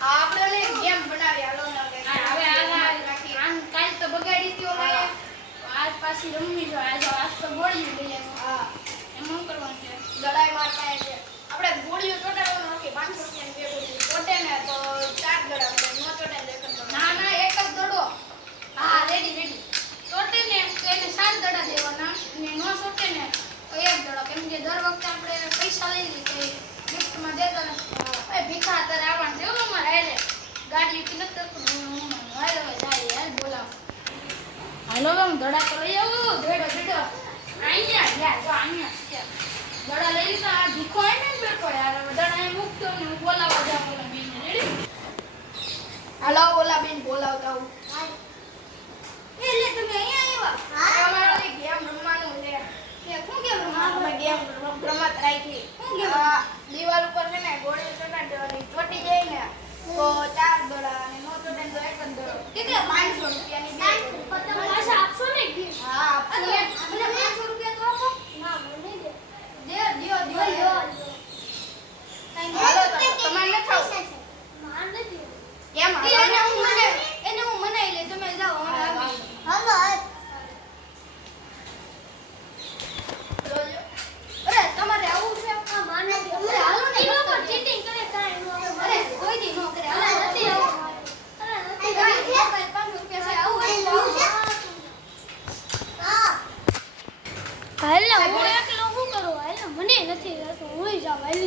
આપણે લે ગેમ બનાવી હાલો ને હવે કાલ તો બગાડી દીધો મે આજ પાછી રમવી જો આજ તો ગોળીઓ લઈ હા એમ શું કરવાનું છે દડાઈ માર પાસે છે આપણે ગોળીઓ ચોટાડવાનો નથી 500 રૂપિયાની બે ગોળીઓ ચોટે ને તો 4 દડા નો ચોટે ને એક દડો ના એક જ દડો હા રેડી ચોટે ને તો એને 7 દડા દેવાના અને નો ચોટે ને તો એક દડો કેમ કે દર વખતે આપણે પૈસા લઈ લીધી ગિફ્ટ માં દેતા ને એ ભીખા તારે આવવાનું છે અમારે હાલે ગાડી કે નથી તો હાલો જાય હાલ બોલાવ હાલો હું દડા તો લઈ આવું ધેડો અહીંયા યાર જો અહીંયા છે દડા લઈ લીધા આ ભીખો આને બેઠો યાર દડા એ મૂકતો ને હું બોલાવવા જાવ બોલા બેન રેડી હાલો ઓલા બેન બોલાવતા હું એ લે તમે અહીંયા આવ્યા અમારે ગેમ રમવાનું છે કે શું કેમ રમવાનું ગેમ રમત રાખી શું કેમ દીવાલ ઉપર છે ને ગોળી ચોટાડી દેવાની ચોટી જાય ને તો 4 દડા અને નો ચોટે તો એક જ દડો કેટલા 500 રૂપિયાની બે તમે પાછા આપશો ને હા આપશું ને. મને 500 રૂપિયા તો આપો ના મને દે દ્યો હાલો તો તમારે ન થાવ માર નથી કેમ એને હું મનાઈ લે તમે જાઓ હાલો અરે તમારે આવું છે આ માર નથી અરે હાલો ને એનો પર ચીટિંગ કરે કાઈ નો અરે કોઈ દી નો કરે હાલો નથી આવું અરે નથી કાઈ 500 રૂપિયા છે આવું હાલ હું એકલો શું કરું હાલ મને નથી રહેતું હું જાવ હાલ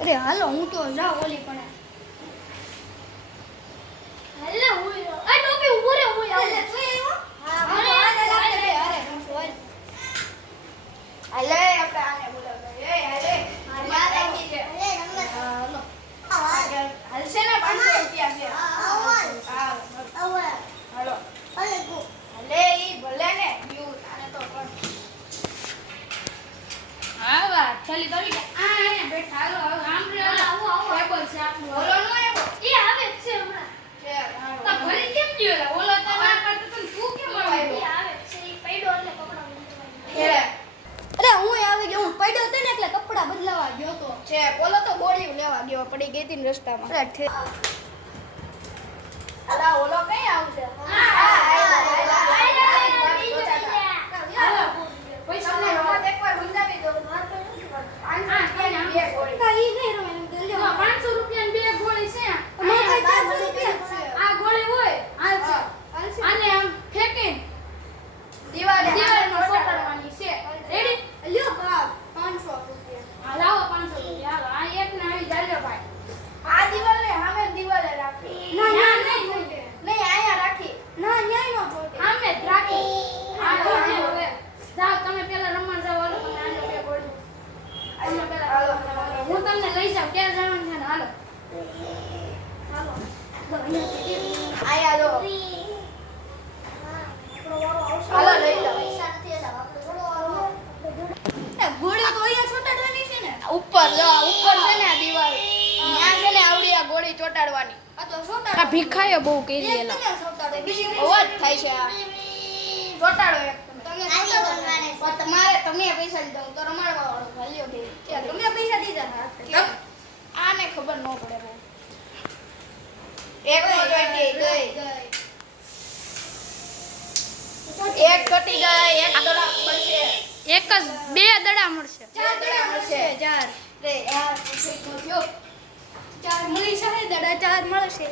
અરે હાલો હું તો જાવ ઓલી પણ હાલ હું આ ટોપી ઉભો રે હું આવું તું આવ્યો હા મને લાગે બે અરે હાલે આપણે આને બોલાવતા એ હાલે યાદ આવી છે હાલો હાલ છે ને 500 રૂપિયા છે હાલો હાલે ઈ ભલે ને યુ આને તો પણ હા વાહ ચાલી તો આ આને બેઠા હાલો આમ રે આવો ટેબલ છે આપણું બોલો નો આવ્યો એ આવે જ છે હમણાં છે તો ભરી કેમ ગયો ઓલો તો ના કરતો તો તું કેમ આવ્યો એ આવે છે ઈ પૈડો એટલે કપડા છે અરે હું આવી ગયો હું પડ્યો હતો ને એટલે કપડા બદલાવા ગયો તો છે બોલો તો ગોળીઓ લેવા ગયો પડી ગઈ હતી ને રસ્તામાં અરે અલા ઓલો કઈ આવશે પૈસા તમને રમત એકવાર સમજાવી દઉં 500 રૂપિયાની બે ગોળી ઈ નહીં રમે એમ 500 રૂપિયાની બે ગોળી છે અહીંયા 400 રૂપિયા છે આ ગોળી હોય હાલ છે આને આમ ફેંકીને દીવાલમાં ચોટાડવાની છે રેડી લ્યો બાપ 500 રૂપિયા હા લાવો 500 રૂપિયા હાલો આ એક ને આવી જાલ્યો ભાઈ આ દિવાલે સામે દિવાલે રાખી ના નહીં નહીં અહીંયા રાખી ના ન્યાય નો જોતે આમે જ રાખી આ તો હવે જાઓ તમે પેલા રમવા જાઓ હાલો તમે આને બે ગોળી તમે પેલા હાલો. હું તમને લઈ જાઉં ક્યાં જવાનું છે ને હાલો આયા જો હાલો લઈ લો ગોળીઓ તો અહીંયા ચોટાડવાની છે ને ઉપર જો ઉપર છે ને આ દિવાલ ત્યાં છે ને આવડી આ ગોળી ચોટાડવાની આ તો ચોટાડો ભીખાએ બહુ કરી એક તને ચોટાડો બીજી અવાજ થાય છે આ ચોટાડો એક તમે ચોટાડો પણ તમારે તમે પૈસા દીધા હું તો રમાડવા વાળો ભાલ્યો કે તમે પૈસા દીધા આને ખબર ન પડે બહુ એક નો ચોટી ગઈ એક ચોટી ગઈ એક દડા પડશે એક જ બે દડા મળશે 4 દડા મળશે 4 રે યાર પૂછો થયો 4 મળી શકે દડા 4 મળશે